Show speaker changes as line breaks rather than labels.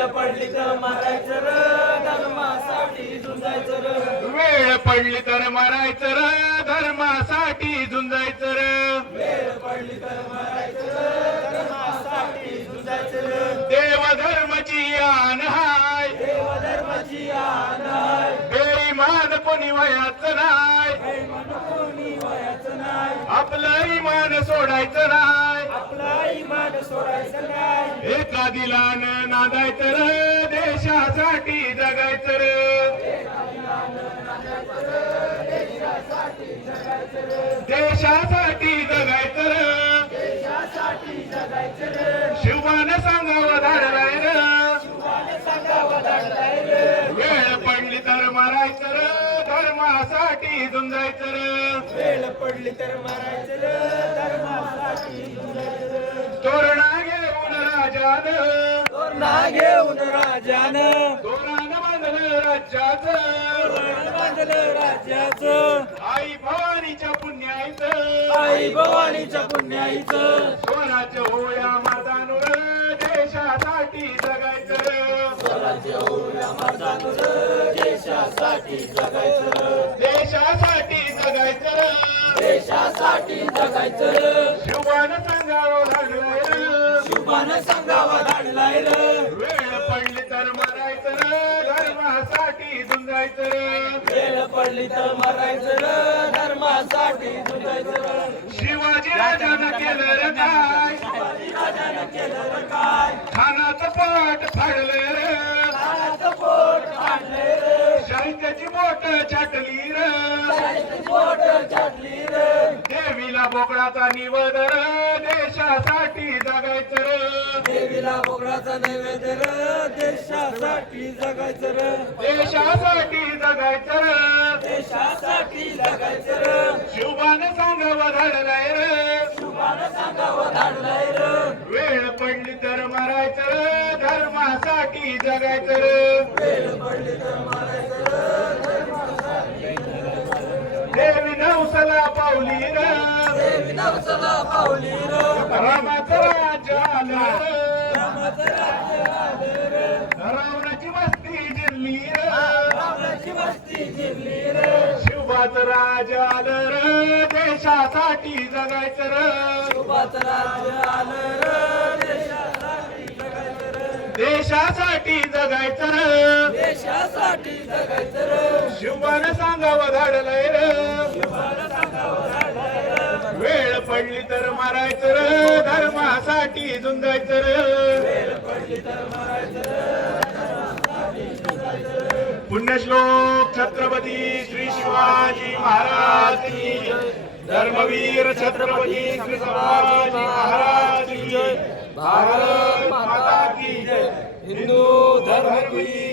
वेळ पडली तर मारायचं र धर्मासाठी झुंजायचं र.
वेळ पडली तर मारायचं र धर्मासाठी झुंजायचं र.
वेळ पडली तर मारायचं र धर्मासाठी झुंजायचं र.
देव धर्माची आन हाय.
देव धर्माची आन आहे
बेईमान कोणी वयाचं नाय
कोणी वयाचं नाही.
आपलं इमान सोडायचं नाय दिलान नांदायचं र देशासाठी जगायचं र. देशासाठी जगायचं र. शिवान सांगावं धाडलाय र
सांगावं धाडलाय र.
वेळ पडली तर मारायचं र धर्मासाठी झुंजायचं र.
वेळ पडली तर मारायचं र धर्मासाठी
राजानं.
तोरणा घेऊन राजानं.
तोरानं बांधलं राज्याचं.
तोरण बांधलं राज्याचं.
आई भवानीच्या पुण्याईचं.
आई भवानीच्या पुण्याईचं.
स्वराज्य होया मातानुर देशासाठी जगायचं.
होऊया माझा तुझं देशासाठी जगायचं.
देशासाठी जगायचं.
देशासाठी जगायचं.
शिवानं सांगावं लागलंय
शुभानं सांगावं धाडलाय र.
वेळ पडली तर मारायचं धर्मासाठी झुंजायचं
वेळ पडली तर मरायचं र. धर्मासाठी झुंजायचं र.
शिवाजी राजानं केलं रे काय?
राजानं केलं र काय?
खानाचं पाठ फाडलं रे.
काळाचं पोट काढलंय र.
साहित्याची बोट चाटली रे.
पोट छाटली र.
देवीला बोकडाचा निवद र. देशासाठी जगायचं र.
देवीला बोकडाचा नैवेद्य र देशासाठी जगायचं र.
देशासाठी जगायचं र.
देशासाठी जगायचं र.
शिवबानं सांगावं धाडलाय र.
शुभानं सांगावं धाडलाय र.
वेळ पडली तर मारायचं र. धर्मासाठी जगायचं र.
वेळ पडली तर मारायचं र.
देवी नवसला पावली र.
देवी नवसला पावली र.
रामाचं रावणाची वस्ती जिरली र.
रावणाची वस्ती जिरली र.
शिवबाचं राज आलं र. देशासाठी जगायचं र.
आलं देशासाठी जगायचं र.
देशासाठी जगायचं र.
देशासाठी जगायचं र.
शिवबानं सांगावं धाडलंय र. पडली तर मारायचं र धर्मासाठी झुंजायचं र. पुण्यश्लोक छत्रपती श्री शिवाजी महाराज धर्मवीर छत्रपती श्री शिवाजी महाराज भारत माता की हिंदू धर्म की